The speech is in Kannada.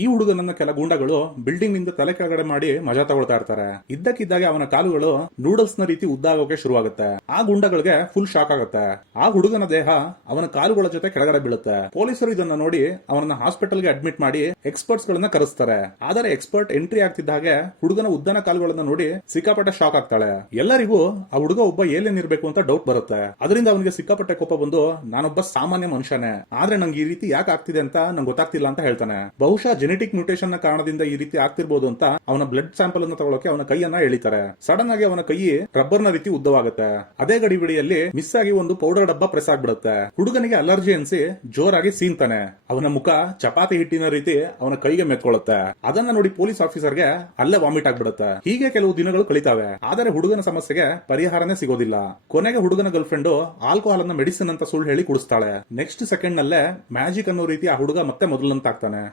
ಈ ಹುಡುಗನನ್ನ ಕೆಲ ಗೂಂಡಗಳು ಬಿಲ್ಡಿಂಗ್ ನಿಂದ ತಲೆ ಕೆಳಗಡೆ ಮಾಡಿ ಮಜಾ ತಗೊಳ್ತಾ ಇರ್ತಾರೆ. ಇದ್ದಕ್ಕಿದ್ದಾಗೆ ಅವನ ಕಾಲುಗಳು ನೂಡಲ್ಸ್ ನ ರೀತಿ ಉದ್ದಾಗೋಕೆ ಶುರುವಾಗುತ್ತೆ. ಆ ಗುಂಡಗಳಿಗೆ ಫುಲ್ ಶಾಕ್ ಆಗುತ್ತೆ. ಆ ಹುಡುಗನ ದೇಹ ಅವನ ಕಾಲುಗಳ ಜೊತೆ ಕೆಳಗಡೆ ಬೀಳುತ್ತೆ. ಪೊಲೀಸರು ಇದನ್ನ ನೋಡಿ ಅವನನ್ನ ಹಾಸ್ಪಿಟಲ್ಗೆ ಅಡ್ಮಿಟ್ ಮಾಡಿ ಎಕ್ಸ್ಪರ್ಟ್ಸ್ ಗಳನ್ನ ಕರೆಸ್ತಾರೆ. ಆದರೆ ಎಕ್ಸ್ಪರ್ಟ್ ಎಂಟ್ರಿ ಆಗ್ತಿದ್ದ ಹಾಗೆ ಹುಡುಗನ ಉದ್ದನ ಕಾಲುಗಳನ್ನ ನೋಡಿ ಸಿಕ್ಕಾಪಟ್ಟೆ ಶಾಕ್ ಆಗ್ತಾಳೆ. ಎಲ್ಲರಿಗೂ ಆ ಹುಡುಗ ಒಬ್ಬ ಏಲಿಯನ್ ಇರಬೇಕು ಅಂತ ಡೌಟ್ ಬರುತ್ತೆ. ಅದರಿಂದ ಅವನಿಗೆ ಸಿಕ್ಕಾಪಟ್ಟೆ ಕೋಪ ಬಂದು ನಾನೊಬ್ಬ ಸಾಮಾನ್ಯ ಮನುಷ್ಯನೇ, ಆದ್ರೆ ನಂಗೆ ಈ ರೀತಿ ಯಾಕೆ ಆಗ್ತಿದೆ ಅಂತ ನಂಗೆ ಗೊತ್ತಾಗ್ತಿಲ್ಲ ಅಂತ ಹೇಳ್ತಾನೆ. ಬಹುಶಃ ಜೆನೆಟಿಕ್ ಮ್ಯೂಟೇಷನ್ ನ ಕಾರಣದಿಂದ ಈ ರೀತಿ ಆಗ್ತಿರ್ಬೋದು ಅಂತ ಅವನ ಬ್ಲಡ್ ಸ್ಯಾಂಪಲ್ ಅನ್ನು ತಗೊಳಕ್ಕೆ ಅವನ ಕೈಯನ್ನ ಎಳಿತಾರೆ. ಸಡನ್ ಆಗಿ ಅವನ ಕೈ ರಬ್ಬರ್ ನ ರೀತಿ ಉದ್ದವಾಗುತ್ತೆ. ಅದೇ ಗಡಿಬಿಡಿಯಲ್ಲಿ ಮಿಸ್ ಆಗಿ ಒಂದು ಪೌಡರ್ ಡಬ್ಬ ಪ್ರೆಸ್ ಆಗ್ಬಿಡುತ್ತೆ. ಹುಡುಗನಿಗೆ ಅಲರ್ಜಿ ಅನ್ಸಿ ಜೋರಾಗಿ ಸೀನ್ತಾನೆ. ಅವನ ಮುಖ ಚಪಾತಿ ಹಿಟ್ಟಿನ ರೀತಿ ಅವನ ಕೈಗೆ ಮೆತ್ಕೊಳ್ಳುತ್ತೆ. ಅದನ್ನ ನೋಡಿ ಪೊಲೀಸ್ ಆಫೀಸರ್ಗೆ ಅಲ್ಲೇ ವಾಮಿಟ್ ಆಗ್ಬಿಡುತ್ತೆ. ಹೀಗೆ ಕೆಲವು ದಿನಗಳು ಕಳಿತಾವೆ. ಆದರೆ ಹುಡುಗನ ಸಮಸ್ಯೆಗೆ ಪರಿಹಾರನೇ ಸಿಗೋದಿಲ್ಲ. ಕೊನೆಗೆ ಹುಡುಗನ ಗರ್ಲ್ ಫ್ರೆಂಡ್ ಆಲ್ಕೋಹಾಲ್ ಅನ್ನ ಮೆಡಿಸಿನ್ ಅಂತ ಸುಳ್ಳು ಹೇಳಿ ಕುಡಿಸ್ತಾಳೆ. ನೆಕ್ಸ್ಟ್ ಸೆಕೆಂಡ್ ನಲ್ಲೇ ಮ್ಯಾಜಿಕ್ ಅನ್ನೋ ರೀತಿ ಆ ಹುಡುಗ ಮತ್ತೆ ಮೊದಲಂತಾಗ್ತಾನೆ.